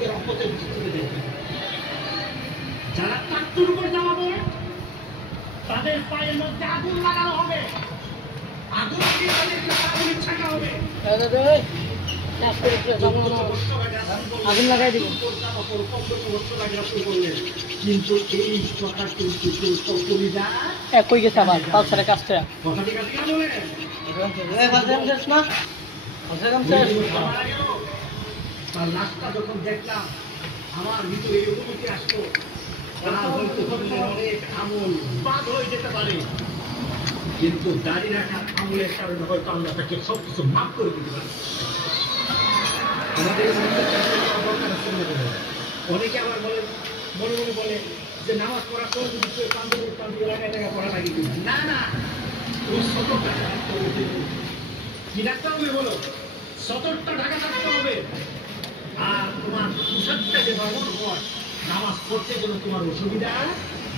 দিকে রহমতের দৃষ্টিতে দেখবেন। যারা তার উপর জ্বালাবে তাদের পায়ের মধ্যে আগুন লাগানো হবে, আগুন দিয়ে তাদেরকে আগুন ছাকা হবে, আগুন লাগাই দিব। কিন্তু এই কথা কিন্তু কই গেছে আবার পালসারের কাজটা কথাটি কাছে বলে তার লাশটা যখন দেখলাম আমার ভিতরে এই অনুমতি আসলো, তার হয়তো অনেক আমল বাদ হয়ে যেতে পারে, কিন্তু দাঁড়িয়ে রাখার আমলের কারণে হয়তো আমরা তাকে সবকিছু মাফ করে দিতে পারি। আমাদের অনেকে আবার বলে মনে মনে বলে যে নামাজ পড়ার পর যদি পাঞ্জাবি লাগায় টাকা পড়া লাগিয়ে দিবে না, না তুমি সতর্কতা থাকতে হবে। কি রাখতে হবে বলো? সতর্কতা ঢাকা থাকতে হবে। আর তোমার পোশাকটা যে ব্যবহার কর নামাজ পড়তে যেন তোমার অসুবিধা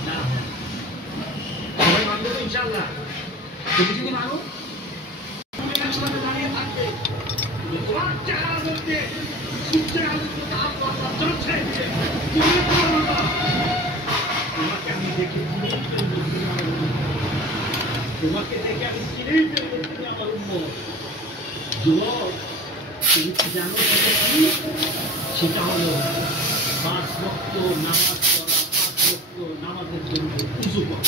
না হয়। সবাই মানবে ইনশাআল্লাহ? তুমি যদি মানো দাঁড়িয়ে থাকবে, তোমার চেহারার মধ্যে সূর্যের আলো চলছে, তোমাকে আমি দেখে তোমাকে দেখে আমি চিনেই ফেলবো তুমি আমার উম্মত। যুবক, তুমি কি জানো সেটা হলো 5 ওয়াক্ত নামাজ পড়া, 5 ওয়াক্ত নামাজের জন্য উযু করা।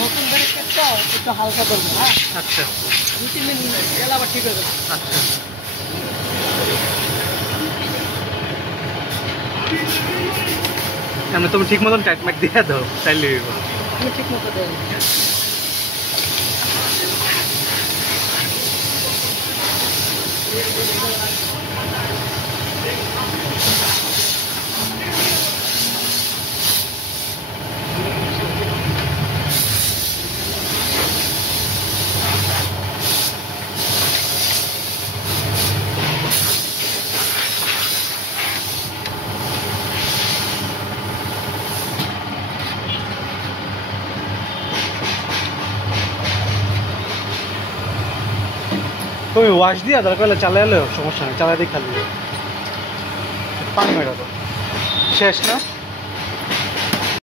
নতুন ব্যারেকটা একটু হালকা করবো। হ্যাঁ আচ্ছা, 2-3 দিন গেলে আবার ঠিক হয়ে যাবে। আচ্ছা আমি তুমি ঠিক মতন টাইট ম্যাট দিয়ে দাও, তাইলে আমি ঠিক মতো দেয়। তুমি ওয়াশ দিয়া দরকার হলে চালাইলেও সমস্যা নেই, চালাই দিয়ে খালি পানি মেরা তো শেষ না।